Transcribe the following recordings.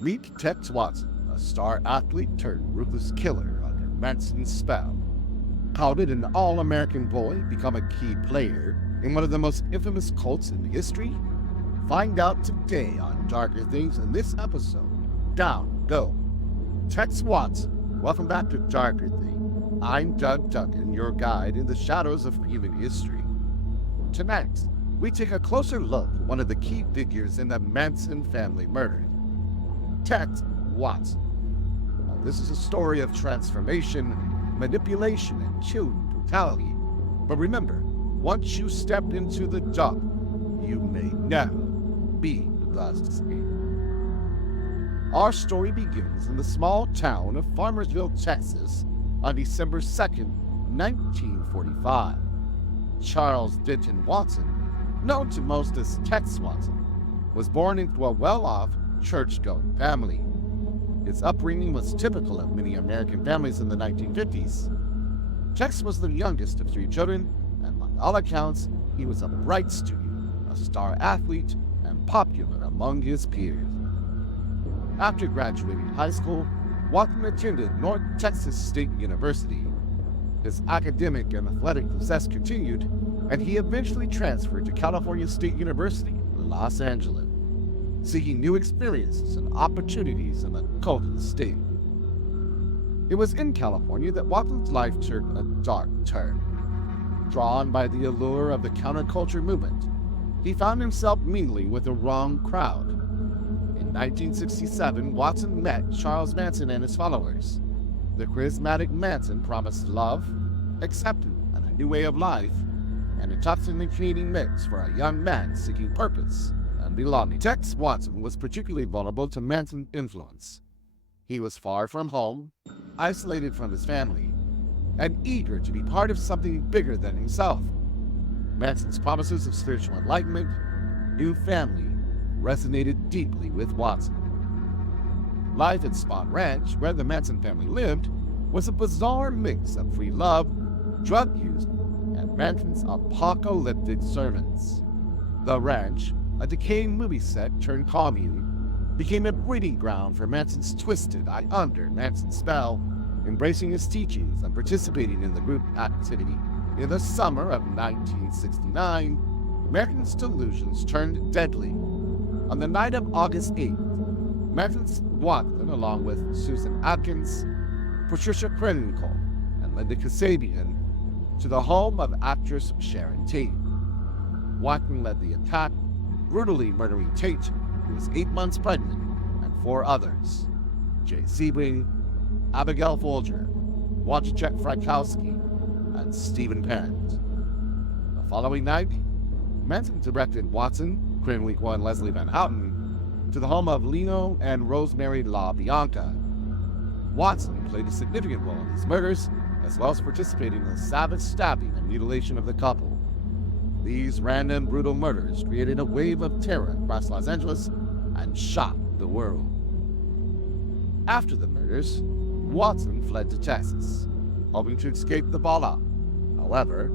Meet Tex Watson, a star athlete turned ruthless killer under Manson's spell. How did an all-American boy become a key player in one of the most infamous cults in history? Find out today on Darker Things in this episode. Down, go. Tex Watson, welcome back to Darker Things. I'm Doug Duncan, your guide in the shadows of human history. Tonight, we take a closer look at one of the key figures in the Manson family murders, Tex Watson. Now, this is a story of transformation, manipulation, and killing brutality. But remember, once you step into the dark, you may never be the last to escape. Our story begins in the small town of Farmersville, Texas, on December 2nd, 1945. Charles Denton Watson, known to most as Tex Watson, was born into a well-off, church-going family. His upbringing was typical of many American families in the 1950s. Tex was the youngest of three children, and by all accounts, he was a bright student, a star athlete, and popular among his peers. After graduating high school, Watson attended North Texas State University. His academic and athletic success continued, and he eventually transferred to California State University, Los Angeles, seeking new experiences and opportunities in the cultural state. It was in California that Watson's life took a dark turn. Drawn by the allure of the counterculture movement, he found himself mingling with the wrong crowd. In 1967, Watson met Charles Manson and his followers. The charismatic Manson promised love, acceptance, and a new way of life, an intoxicating mix for a young man seeking purpose and belonging. Tex Watson was particularly vulnerable to Manson's influence. He was far from home, isolated from his family, and eager to be part of something bigger than himself. Manson's promises of spiritual enlightenment, new family, resonated deeply with Watson. Life at Spahn Ranch, where the Manson family lived, was a bizarre mix of free love, drug use, and Manson's apocalyptic sermons. The ranch, a decaying movie set turned commune, became a breeding ground for Manson's twisted I under Manson's spell, embracing his teachings and participating in the group activity. In the summer of 1969, Manson's delusions turned deadly. On the night of August 8th, Manson Watson, along with Susan Atkins, Patricia Krennicol, and Linda Kasabian, to the home of actress Sharon Tate. Watson led the attack, brutally murdering Tate, who was 8 months pregnant, and 4 others: Jay Sebring, Abigail Folger, Wojciech Frykowski, and Stephen Parent. The following night, Manson directed Watson, Krennicol, and Leslie Van Houten to the home of Lino and Rosemary LaBianca. Watson played a significant role in these murders, as well as participating in the savage stabbing and mutilation of the couple. These random, brutal murders created a wave of terror across Los Angeles and shocked the world. After the murders, Watson fled to Texas, hoping to escape the fallout. However,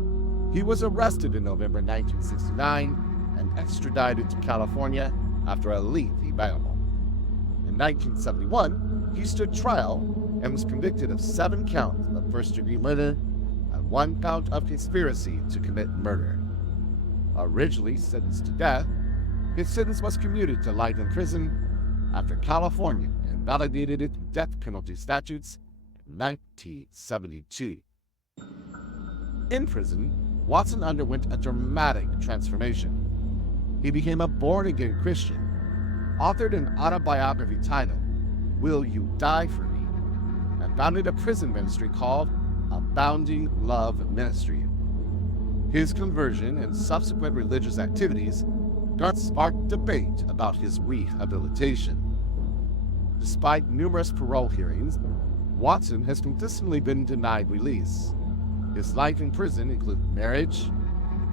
he was arrested in November 1969 and extradited to California after a lengthy battle. In 1971, he stood trial and was convicted of 7 counts of first-degree murder and 1 count of conspiracy to commit murder. Originally sentenced to death, his sentence was commuted to life in prison after California invalidated its death penalty statutes in 1972. In prison, Watson underwent a dramatic transformation. He became a born-again Christian, authored an autobiography titled "Will You Die For Me?" and founded a prison ministry called Abounding Love Ministry. His conversion and subsequent religious activities sparked debate about his rehabilitation. Despite numerous parole hearings, Watson has consistently been denied release. His life in prison includes marriage,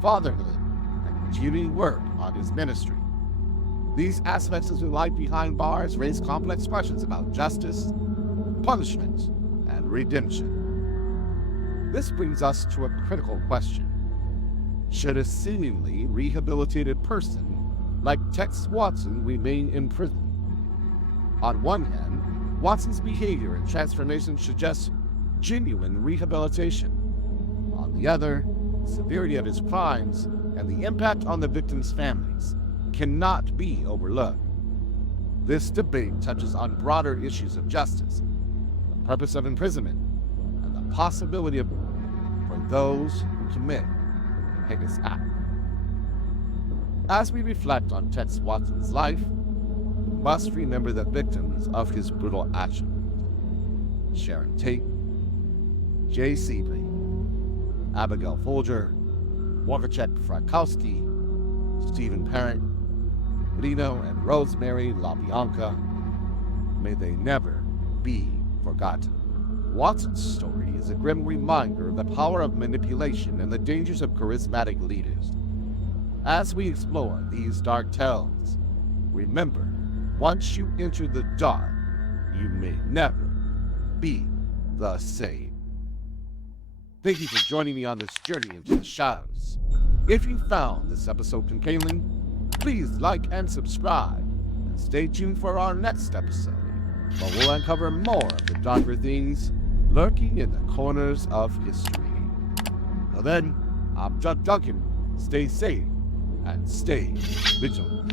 fatherhood, and continuing work on his ministry. These aspects of his life behind bars raise complex questions about justice, punishment, and redemption. This brings us to a critical question. Should a seemingly rehabilitated person like Tex Watson remain in prison? On one hand, Watson's behavior and transformation suggest genuine rehabilitation. On the other, the severity of his crimes and the impact on the victims' families cannot be overlooked. This debate touches on broader issues of justice, the purpose of imprisonment, and the possibility for those who commit heinous acts. As we reflect on Tex Watson's life, we must remember the victims of his brutal actions: Sharon Tate, Jay Seeley, Abigail Folger, Wojciech Frykowski, Stephen Parent, Lino and Rosemary LaBianca. May they never be forgotten. Watson's story is a grim reminder of the power of manipulation and the dangers of charismatic leaders. As we explore these dark tales, remember, once you enter the dark, you may never be the same. Thank you for joining me on this journey into the shadows. If you found this episode compelling, please like and subscribe, and stay tuned for our next episode, where we'll uncover more of the darker things lurking in the corners of history. Till then, I'm Doug Duncan. Stay safe and stay vigilant.